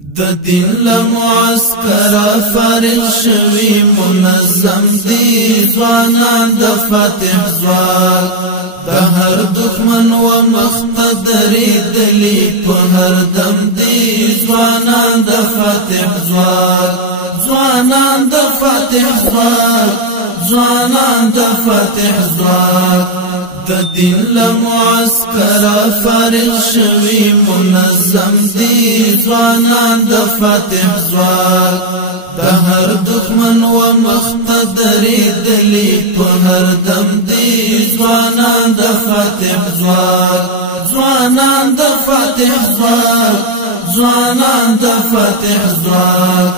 د دین لمعسكر فارغ شوی منظم دی ځوانان د فاتح ځواک د هر دښمن و مختدری دلی په هر دم دی ځوانان د فاتح ځواک ځوانان د فاتح ځواک ځوانان د فاتح ځواک د دین لمعسكر فارغ شوی منظم دی ځوانان د فاتح ځواک د هر دښمن و مختدری دلی په هر دم دی ځوانان د فاتح ځواک ځوانان د فاتح ځواک ځوانان د فاتح ځواک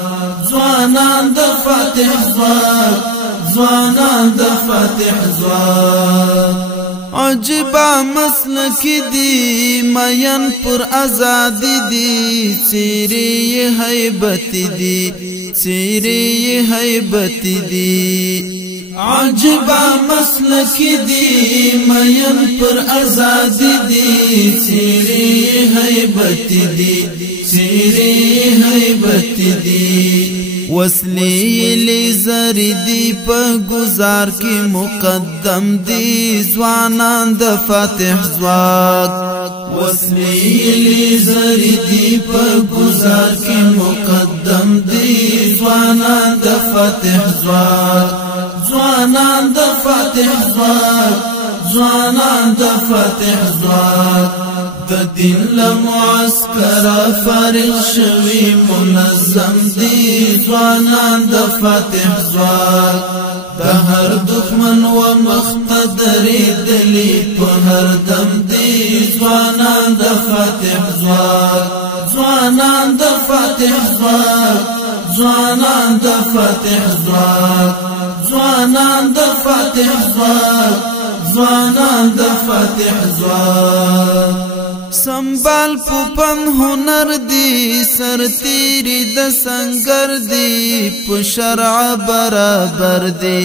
ځوانان د فاتح ځواک ځوانان د فاتح ځواک عجبا مسلک دی مین پر آزادی دی چیری حیبت دی چیری حیبت دی عجبا مسلک دی مین پر آزادی دی چیری حیبت دی چیری حیبت دی وسلی لیزر دی په گزار کی مقدم دی ځوانان د فاتح ځواک وسلی لیزر دی په گزار کی مقدم دی ځوانان د فاتح ځواک ځوانان د فاتح ځواک ځوانان د فاتح ځواک د دین لمعسكر فارغ شوی منظم دی ځوانان د فاتح ځواک د هر دښمن و مختدری دلی په هر دم دی ځوانان د فاتح ځواک ځوانان د فاتح ځواک ځوانان د فاتح ځواک ځوانان د فاتح ځواک ځوانان د فاتح ځواک سنبال پوپن هنر دی سرتیری د سنگر دی په شرع برابر دی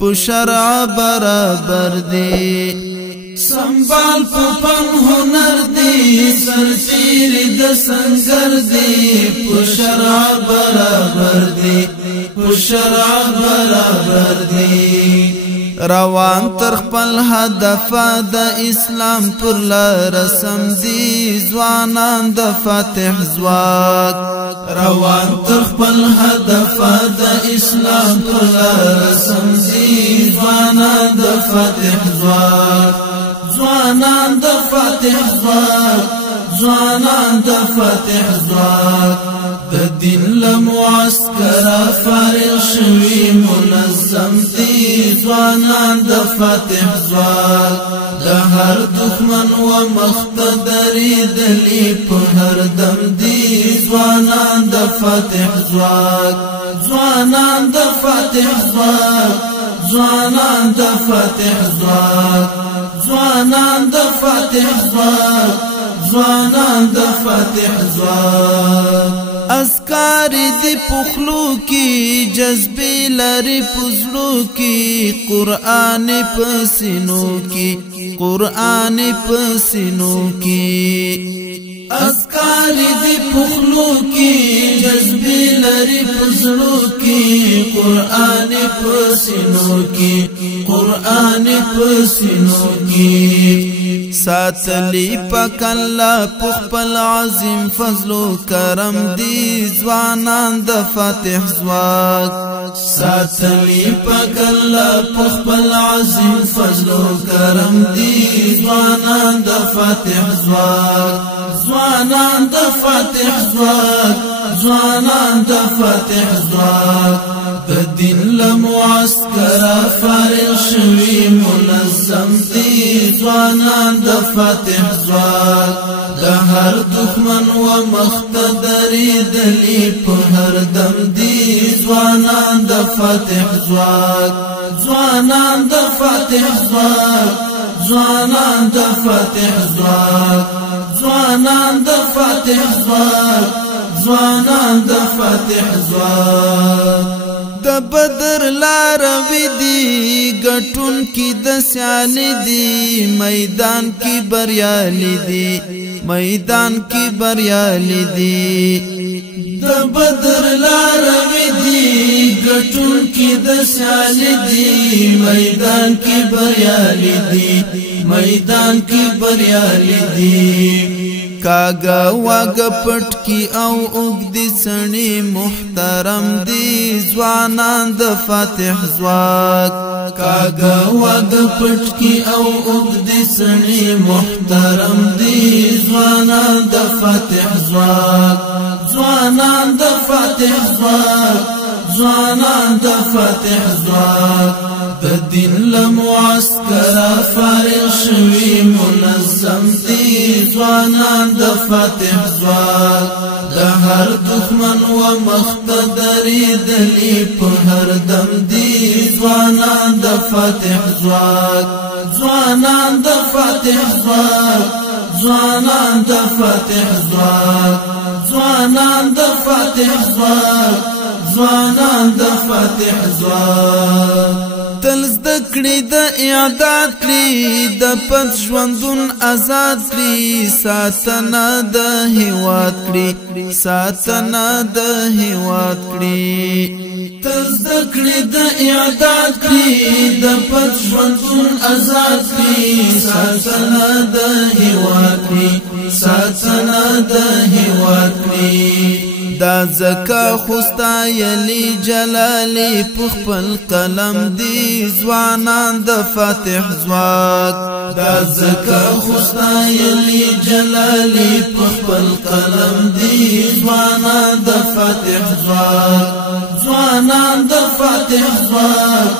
په شرع برابر دی سنبال پوپن هنر دی سرتیری د سنگر دی په شرع برابر دی په شرع برابر دی روان تر خپل هدف د اسلام پر لار سم دی ځوانان د فاتح ځواک روان تر خپل هدف د اسلام پر لار سم دی ځوانان د فاتح ځواک ځوانان د فاتح ځواک ځوانان د فاتح ځواک د دین لمعسكر فارغ شوی منظم دی ځوانان د فاتح ځواک د هر دښمن و مختدری دلی په هر دم دی ځوانان د فاتح ځواک ځوانان د فاتح ځواک ځوانان د فاتح ځواک ځوانان د فاتح ځواک ځوانان د فاتح ځواک اسکار دی پخلو کی جذبی لری پزلو کی قرآن پسینو کی قرآن پسینو کی اسکار دی پخلو کی جذبی لری پزلو کی قرآن پسینو کی قرآن پسینو کی ساتلی پاک الله پخپل عظیم فضل و کرم دی ځوانان د فاتح ځواک ساتلی پاک الله پخپل عظیم فضل و کرم دی ځوانان د فاتح ځواک ځوانان د فاتح ځواک ځوانان د فاتح ځواک د دین لمعسكر فارغ شوی منظم دی ځوانان د فاتح ځواک د هر دښمن و مختدری دلی په هر دم دی ځوانان د فاتح ځواک ځوانان د فاتح ځواک ځوانان د فاتح ځواک ځوانان د فاتح ځواک ځوانان د فاتح ځواک د بدر لاروی دی گټون کی د سیال دی میدان کی بریالی دی میدان کی بریالی دی د بدر لاروي دي ګټون کې د سیالي دي میدان کې بریالي دي میدان کې بریالي دي کاغا واغ پټ کی او اوګدي سنی محترم دي ځوانان د فاتح زواک کاغا واغ پټ کی او اوګدي سنی محترم دي ځوانان د فاتح زواک ځوانان د فاتح زواک ځوانان د فاتح زواک د دین لمعسكر فارغ شوي منظم دي ځوانان د فاتح زواک د هر دښمن و مختدري دلی په هر دم دي ځوانان د فاتح زواک ځوانان د فاتح زواک ځوانان د فاتح زواک ځوانان د فاتح زواک ځوانان د فاتح زواک تل زده کړي د اعداد کړي د پد ژوندون آزاد کړي ساتنه د هیواد کړي ساتنه د هیواد کړي تل زده کړي د اعداد کړي د پد ژوندون آزاد کړي ساتنه د هیواد کړي ساتنه د هیواد کړي دا زکا خوستا یلی جلالی پخپل قلم دی ځوانان د فاتح زواک دا زکا خوستا یلی جلالی پخپل قلم دی ځوانان د فاتح زواک ځوانان د فاتح زواک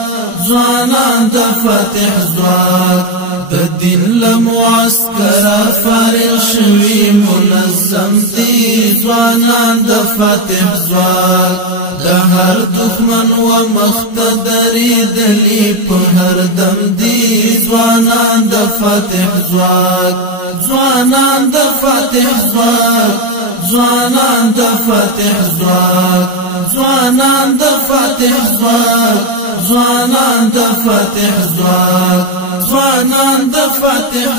ځوانان د فاتح زواک د دین لمعسكر فارغ شوي منظم دي ځوانان د فاتح زواک د هر دښمن و مختدري دلی په هر دم دي ځوانان د فاتح زواک ځوانان د فاتح زواک ځوانان د فاتح زواک ځوانان د فاتح زواک ځوانان د فاتح زواک ځوانان د فاتح